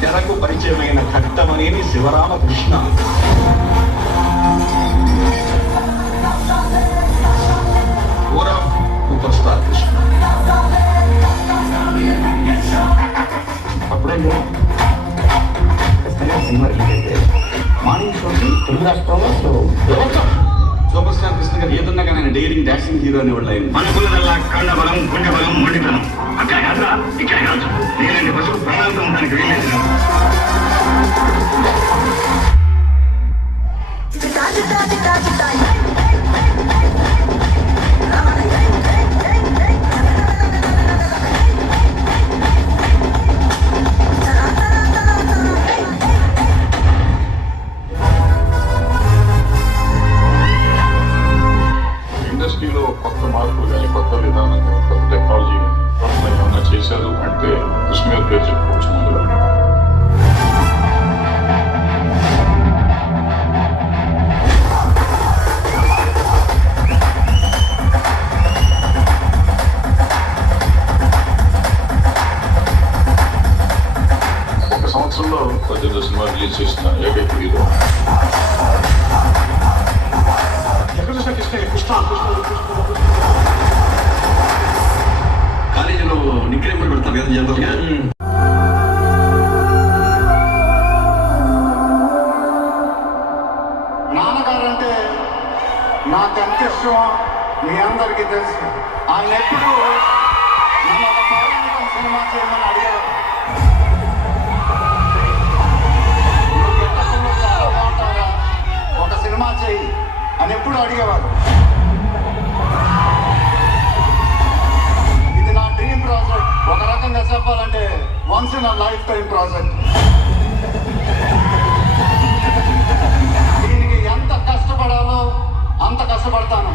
తెరకు పరిచయమైన Kattamaneni Sivaramakrishna. Super star Krishna. అప్పుడే cinema release అయితే మార్నింగ్ షోకి తెలుగు రాష్ట్రంలో సూపర్ స్టార్ కృష్ణ గారు ఏదున్నా కానీ ఆయన డైరింగ్ డాన్సింగ్ హీరో అనేవాళ్ళు. ఆయన మనకున్నదల్లా కళ్ళ బలం, గుండె బలం, మొండితనం. అక్కడ కాదు, ఇక్కడ కాదు. నేనండి పశువు ప్రాణాలతో ఉండడానికి వీల్లేదు. ఇండస్ట్రీలో కొత్త మార్పులు కానీ, కొత్త విధానం కానీ, కొత్త టెక్నాలజీ కానీ ఏమన్నా చేశారు అంటే కృష్ణ గారి పేరు చెప్పుకోవచ్చు. ముందుగా ఒక సంవత్సరంలో 18 సినిమాలు రిలీజ్ చేసిన ఏకైక హీరో. కాలేజీలో నిక్నేమ్ పెడతారు కదా జనరల్గా. నాన్నగారు అంటే నాకు ఎంత ఇష్టమో మీ అందరికీ తెలుసు. ఆయన ఎప్పుడు నన్ను ఒక పౌరాణికం సినిమా చేయమని అడిగారు. ఒక సినిమా చేయి అని ఎప్పుడు అడిగేవారు. ఇది నా డ్రీమ్ ప్రాజెక్ట్. ఒక రకంగా చెప్పాలంటే once in a life time project. దీనికి ఎంత కష్టపడాలో అంత కష్టపడతాను.